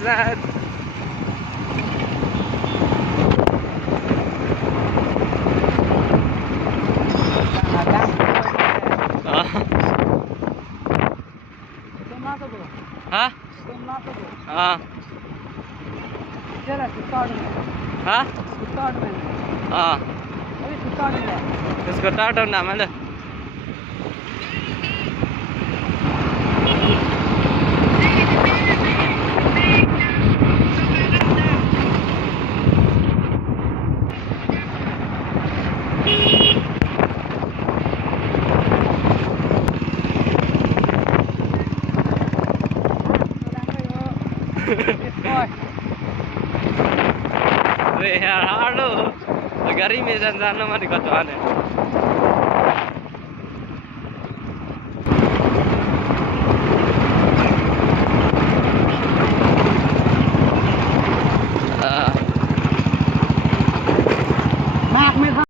Hasan. Hah? हाँ हाँ हाँ इसको टाटो नाम है अरे यार हार्डो गाड़ी में जाना मत कटवाने नाक में था